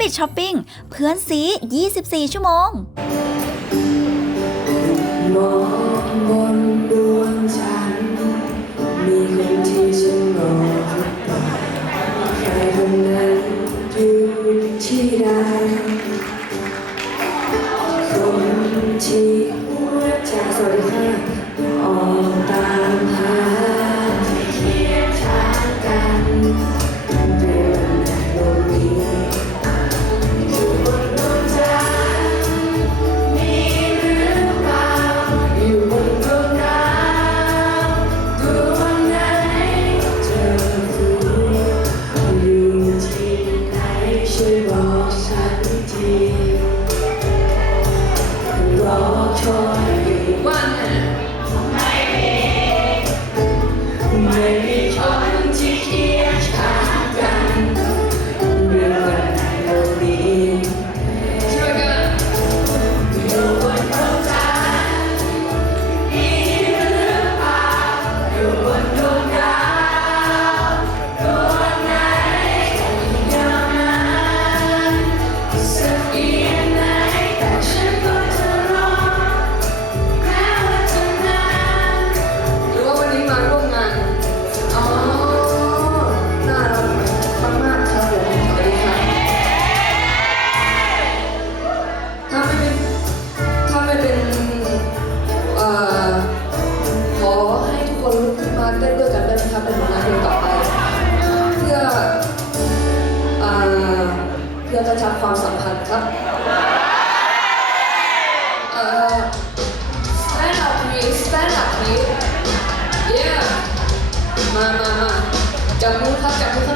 ปิดช้อปปิ้งเพื่อนซี 24 ชั่วโมง พื่อกระชับความสัมพันธ์ครับ เอ่อ stand up please stand up me yeah มามามาจับมือครับจับมือครับ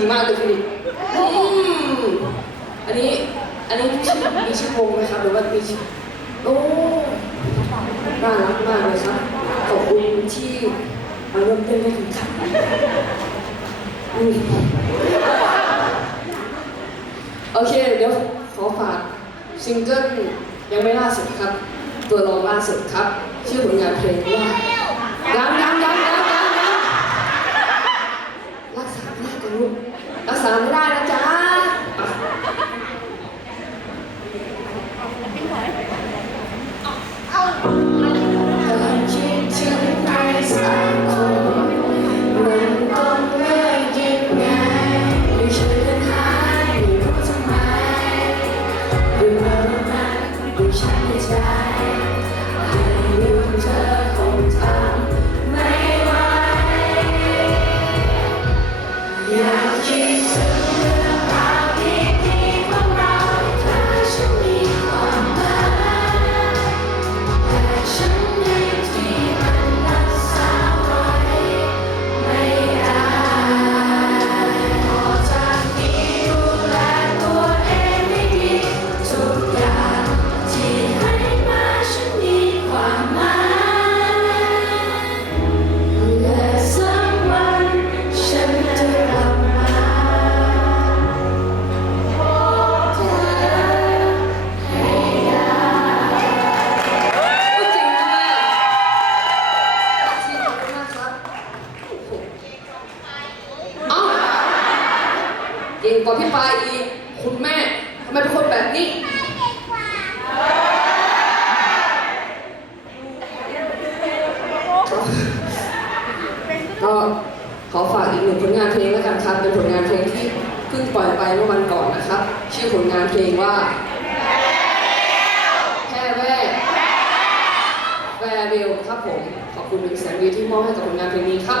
ดีมากเลยฟิลิปอืมอันนี้ อันนี้ชื่อมีชื่อวงไหมครับหรือว่ามีชื่อโอ้น่ารักมากเลยครับ ขอบคุณที่มาร่วมเต้นด้วยกันครับอืโอเค เดี๋ยวขอฝากซิงเกิลยังไม่ล่าสุดครับ ตัวรองล่าสุดครับ ชื่อผลงานเพลงว่า 长不大的 เพิ่งปล่อยไปเมื่อวันก่อนนะครับ ชื่อผลงานเพลงว่าแค่แว่แวร์เวลครับผม ขอบคุณหนึ่งแสงดีที่มอบให้กับผลงานเพลงนี้ครับ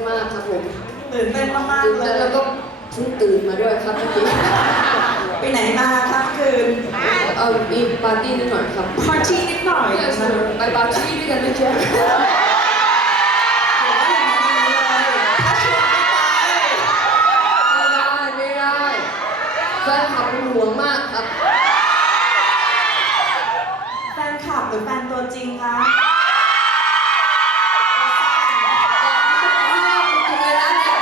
นเต้นมากครับผมตื่นเต้นมากตื่นๆเลเต้นย แล้วก็เพิ่งตื่นมาด้วยครับเมื่อกี้ไปไหนมาครับคืนเออมีปาร์ตี้นิดหน่อยครับพาร์ตี้นิดหน่อยไปนะคะปาร์ตี้ด้วยกันนะจ๊ะหรือว่าอย่างนั้นเลยถ้าชวนไม่ไป ไม่ได้ไม่ได้แฟนคลับเป็นห่วงมากครับ แฟนคลับหรือแฟนตัวจริงคะ จริงเลยนะเนี่ย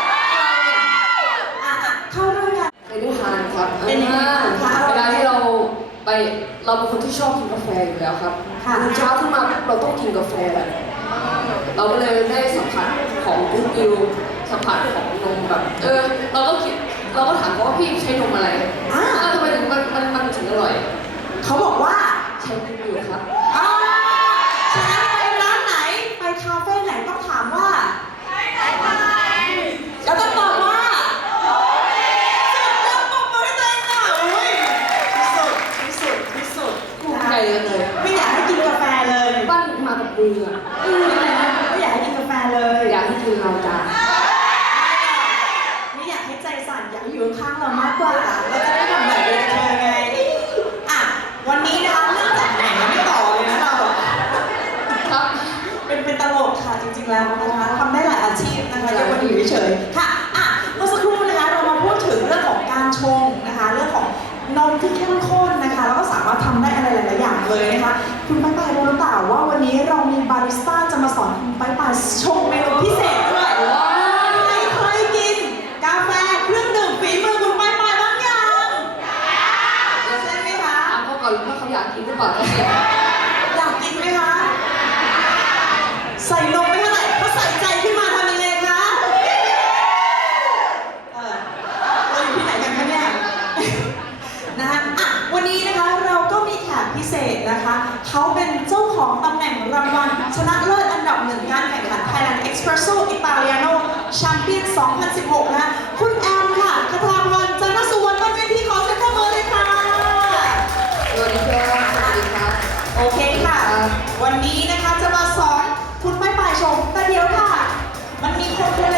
อะอะเข้าเรื่องกัน ไปได้ทานครับ เป็นยังไงบ้างคะ เวลาที่เราไป เราเป็นคนที่ชอบกินกาแฟอยู่แล้วครับค่ะตื่นเช้าขึ้นมาปุ๊บเราต้องกินกาแฟแหละเราก็เลยได้สัมผัสของกูดวิวสัมผัสของนมแบบ เออ เราก็คิดเราก็ถามเขาว่าพี่ใช้นมอะไรอ่าอ้าวทำไมถึงมันมันมันถึงอร่อย เขาบอกว่าใช้กูดวิวครับ อ่าฉะนั้นไปร้านไหน ไปคาเฟ่ไหนต้องถามว่าแล้วต้องตอบว่าสุดยอดปรบมือให้ตัวเองหน่อยอุ้ยที่สุดที่สุดที่สุด ภูมิใจจังเลย ไม่อยากให้กินกาแฟเลย บ้านมากับมืออะ อืมไม่อยากให้กินกาแฟเลย อยากให้กินเราจ้า ไม่อยากให้ใจสั่น อยู่ข้างเรามากกว่าเราจะได้ทำแบบเดียวกับเธอไงอะวันนี้นะคะเรื่องจากไหนยังไม่ต่อเลยนะเราครับเป็นเป็นตลกค่ะจริงๆแล้วนะคะทำได้หลายอาชีพนะคะยกมาอยู่เฉยๆค่ะอะเมื่อสักครู่นะคะเรามาพูดถึงเรื่องของการชงนะคะ เรื่องของนมที่เข้มข้นนะคะ แล้วก็สามารถทำได้อะไรหลายๆอย่างเลยนะคะคุณป้ายปายรู้หรือเปล่าว่าวันนี้เรามีบาริสต้าจะมาสอนคุณป้ายปายชงเมนูพิเศษด้วย ว้าว ใครเคยกิน กาแฟเครื่องดื่มฝีมือคุณป้ายปายบ้างยังใช่ไหมคะ ถามเขาก่อนว่าเขาอยา กว่าครับเนี่ยอยากกินไหมคะ ใส่นมไม่เท่าไหร่ถ้าใส่ใจขึ้นมาทำยังไงคะเออเราอยู่ที่ไหนกันคะเนี่ยนะคะอะวันนี้นะคะเราก็มีแขกพิเศษนะคะ เขาเป็นเจ้าของตำแหน่งรางวัลชนะเลิศอันดับหนึ่งการแข่งขัน Thailand Espresso Italiano Champion 2016 นะคะคุณแอมค่ะคทาวั วันนี้นะคะจะมาสอนคุณไม่ปลายชมแต่เดี๋ยวค่ะ มันมีคนคย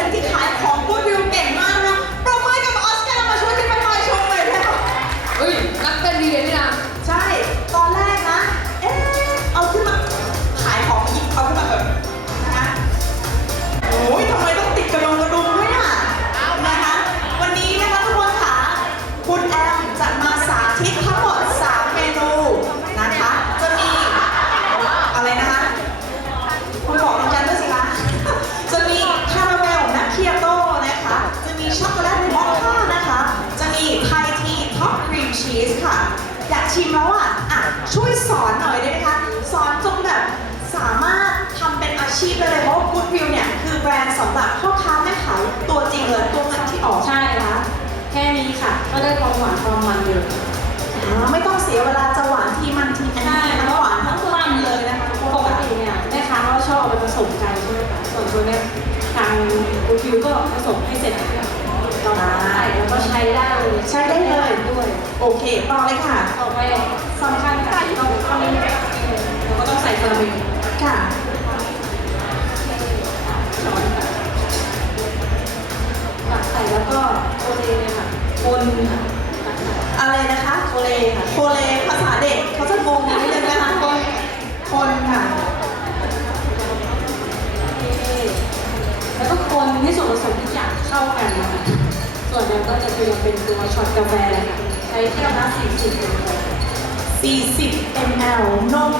ชีพได้เลยเพราะว่า Goodwill เนี่ยคือแบรนด์สำหรับพ่อค้าแม่ขายตัวจริงเลยตัวเงินที่ออกใช่ค่ะแค่นี้ค่ะ ก็ได้ความหวานความมันเลยอ่าไม่ต้องเสียเวลาจะหวานทีมันทีอันนี้ทั้งหวานทั้งมันเลยนะคะทุกปคนกติเนี่ยแม่ค้าเขาชอบเอาไปผสมกันใช่ไหมคะส่วนตัวเนี่ยทางกูคิวก็ผสมให้เสร็จเราใส่แล้วก็ใช้ได้เลยใช้ได้เลย ด้วย โอเคต่อเลยค่ะ ต่อไปสำคัญค่ะต้องต้องเราก็ต้องใส่คาราเมลค่ะ แล้วก็โคเลเลยค่ะคนค่ะตักใส่อะไรนะคะโคเลค่ะโคเลภาษาเด็กเขาจะงงนิดนึงนะคะคนคนค่ะแล้วก็คนให้ส่วนผสมทุกอย่างเข้ากันนะคะส่วนนั้นก็จะเป็นเป็นตัวช็อตกาแฟค่ะใช้แก้วละ40มิลลิลิตร40 ml นม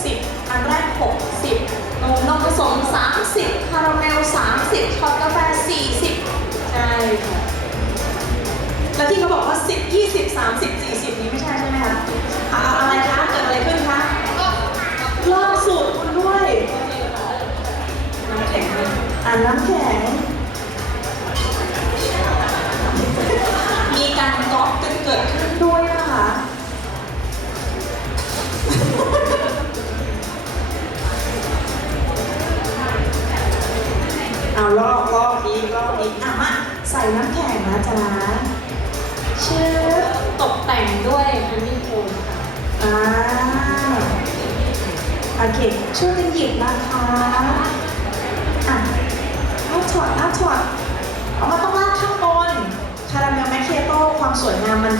60 อันแรก 60 นมนมผสม 30 คาราเมล 30 ช็อตกาแฟ 40 ใช่ค่ะ แล้วที่เขาบอกว่า 10 20 30 40 นี้ไม่ใช่ใช่ไหมคะอะอะไรคะ เกิดอะไรขึ้นคะลอกสูตรคุณด้วยน้ำแข็งเลยอ่านน้ำแข็ง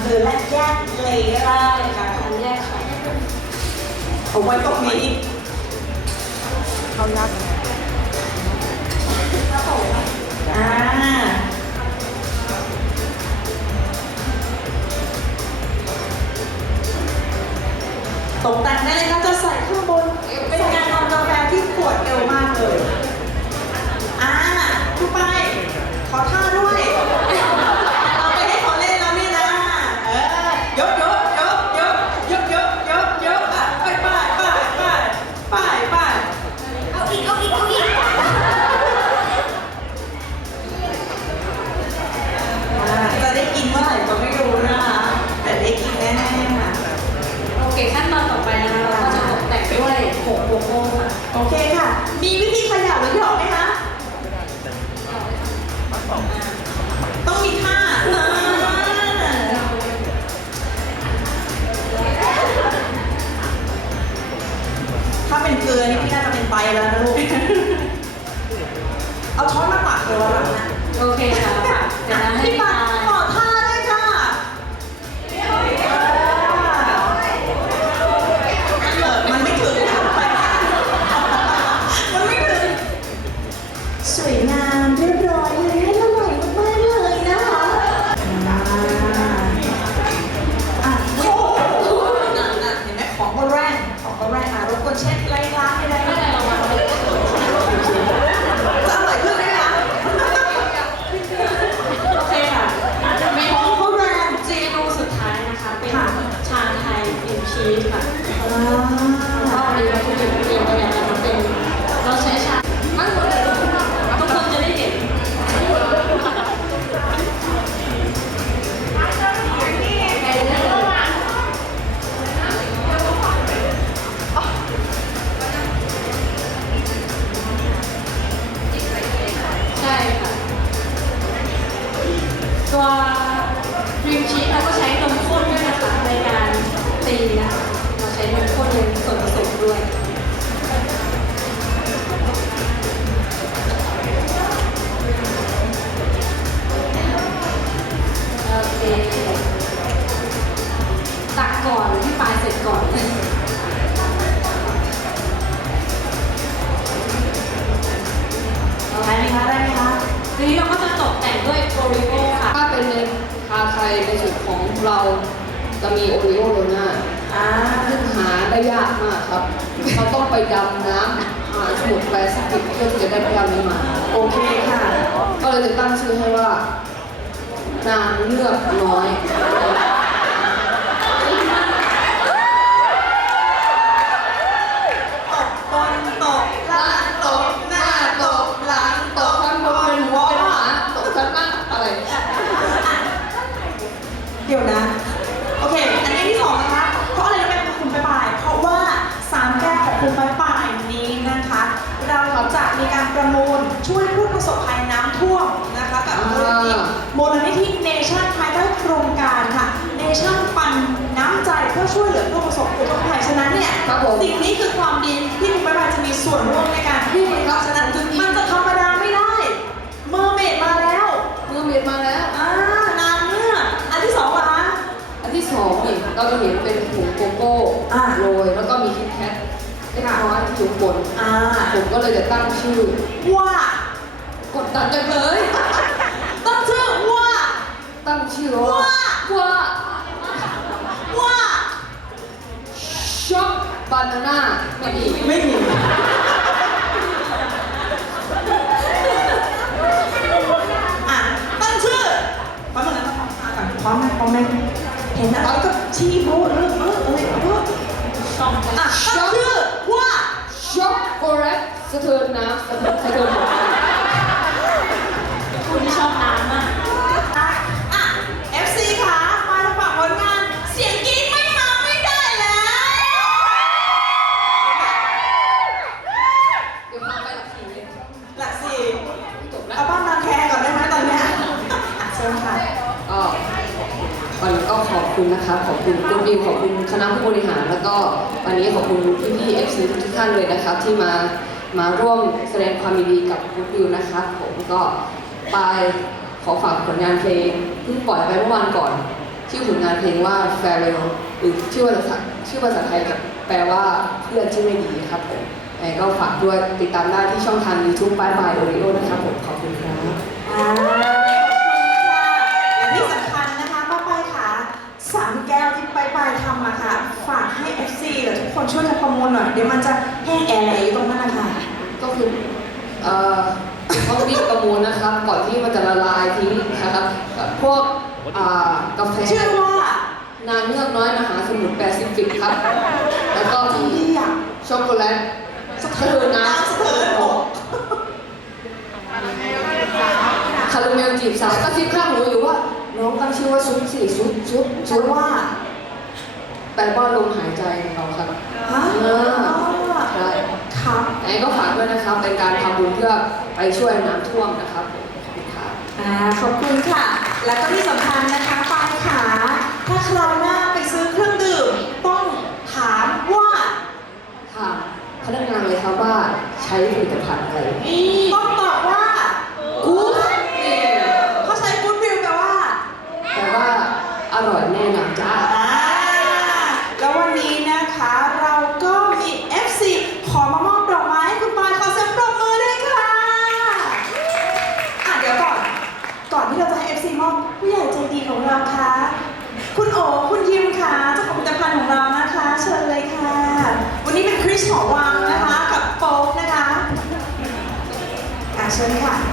สวยงามมันคือและแยกเลยอร์ใช่ค่ะการแยกค่ะเอาไว้ตรงนี้อ่าตกแต่งได้เลยนะจะใส่ข้างบนเป็นการทำกาแฟที่ขวดเร็วมากเลย อ่าทุกไป ขอท่าด้วย Go, go. เราจะมีโอริโอโรน่าอ่าซึ่งหาได้ยากมากครับเขาต้องไปดำน้ำหาสมุดแปซิฟิกเพื่อที่จะได้พยายามนี้มา โอเคค่ะ ก็เลยจะตั้งชื่อให้ว่านางเลือกน้อย ช่วยเหลือผู้ประสบอุทกภัยฉะนั้นเนี่ยครับผม สิ่งนี้คือความดีที่คุณปลายปลายจะมีส่วนร่วมในการที่บริจาคฉะนั้นมันจะธรรมดาไม่ได้ เมอร์เมดมาแล้วเมื่อเมียนมาแล้ว อ่านางเงือกอันที่สองวะอันที่สองนี่เราจะเห็นเป็นถุงโกโก้อ่า โรยแล้วก็มีคิดแคทเล็กน้อยที่อยู่บนอ่าผมก็เลยจะตั้งชื่อ ว่ากดดันจังเลยต้องชื่อว่า ตั้งชื่อว่าว่าว่า บานาน่าไม่ดีไม่มีอะตั้งชื่อพร้อมกันนะพร้อมไหมพร้อมไหมเห็นอะไรก็ชี้โบ้เรื่องเออเออเอออะตั้งชื่อว่าช็อกโกแลตสะเทินน้ำสะเทินสะเทินหัวคุณที่ชอบน้ำ มาร่วมแสดงความดีกับคุณบิวนะคะผมก็ไปขอฝากผลงานเพลงเพิ่งปล่อยไปเมื่อวานก่อน ชื่อผลงานเพลงว่า Farewell หรือชื่อภาษาชื่อภาษาไทยกับแปลว่าเพื่อนที่ไม่ดีครับผมยังไงก็ฝากด้วยติดตามได้ที่ช่องทาง YouTube บายบายโอริโอนะครับผมขอบคุณครับ ฝากให้ FC หรือทุกคนช่วยกันประมูลหน่อย เดี๋ยวมันจะแห้งแอร์ไหลอยู่ตรงนั้นนะคะ ก็คือเอ่อต้องรีบประมูลนะครับ ก่อนที่มันจะละลายทิ้งนะครับกับพวกอ่ากาแฟชื่อว่านางเงือกน้อยมหาสมุทรแปซิฟิกครับ แล้วก็มีที่อยากช็อกโกแลตสะเทินน้ำสะเทินอกคาราเมลจีบสาวกระซิบข้างหูอยู่ว่าน้องตั้งชื่อว่าซุปสี่ซุปซุปชื่ซุอปว่า แปลว่าลมหายใจของเราครับฮะอ่าใช่ครับยังไงก็ฝากด้วยนะครับ เป็นการทำบุญเพื่อไปช่วยน้ำท่วมนะครับผมขอบคุณครับอ่าขอบคุณค่ะ แล้วก็ที่สำคัญนะคะปายขาถ้าคราวหน้าไปซื้อเครื่องดื่มต้องถามว่าถามพนักงานเลยครับว่าใช้ผลิตภัณฑ์อะไร ต้องตอบว่า กู๊ด เขาใช้กู๊ดวิวแปลว่า แต่ว่าอร่อยแน่นอนจ้า อ่าแล้ววันนี้นะคะเราก็มี FC ขอมามอบดอกไม้ให้คุณปายขอเสียงปรบมือด้วยค่ะอะเดี๋ยวก่อน ก่อนที่เราจะให้ FC มอบผู้ใหญ่ใจดีของเราค่ะ คุณโอคุณยิมค่ะเจ้าของผลิตภัณฑ์ของเรานะคะ เชิญเลยค่ะ วันนี้เป็นคริส หอวังนะคะ กับโป๊กนะคะอาเชิญค่ะ